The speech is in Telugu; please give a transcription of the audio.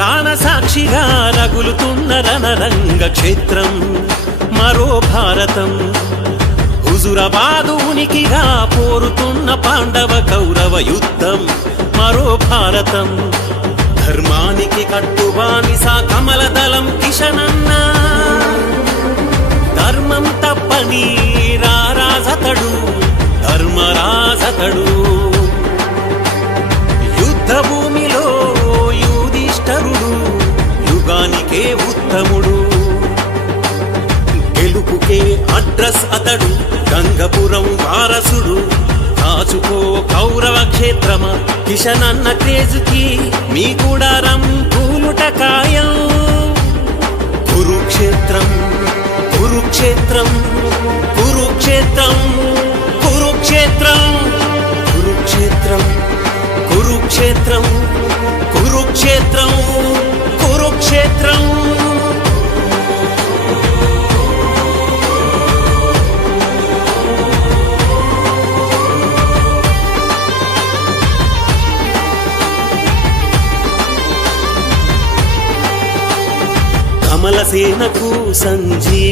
తెలంగాణ సాక్షిగా రగులుతున్న రణరంగ క్షేత్రం మరో భారతం. హుజురాబాదు ఉనికిగా పోరుతున్న పాండవ కౌరవ యుద్ధం మరో భారతం. ధర్మానికి కట్టుబానిస కమల దళం కిషనన్న, ధర్మం తప్పని రారాజతడు ధర్మరాజతడు. యుద్ధ భూమిలో యుధిష్ఠరుడు యుగానికే ఉత్తముడు. గెలుపుకే అడ్రస్ అతడు గంగపురం వారసుడు. కాచుకో కౌరవ క్షేత్రమ కిషనన్న క్రేజుకి మీ గుడారం కూలుట ఖాయం. కురుక్షేత్రం కురుక్షేత్రం కురుక్షేత్రం కురుక్షేత్రం కురుక్షేత్రం కురుక్షేత్రం కురుక్షేత్రం కురుక్షేత్రం. కమలసేనకు సంజీవి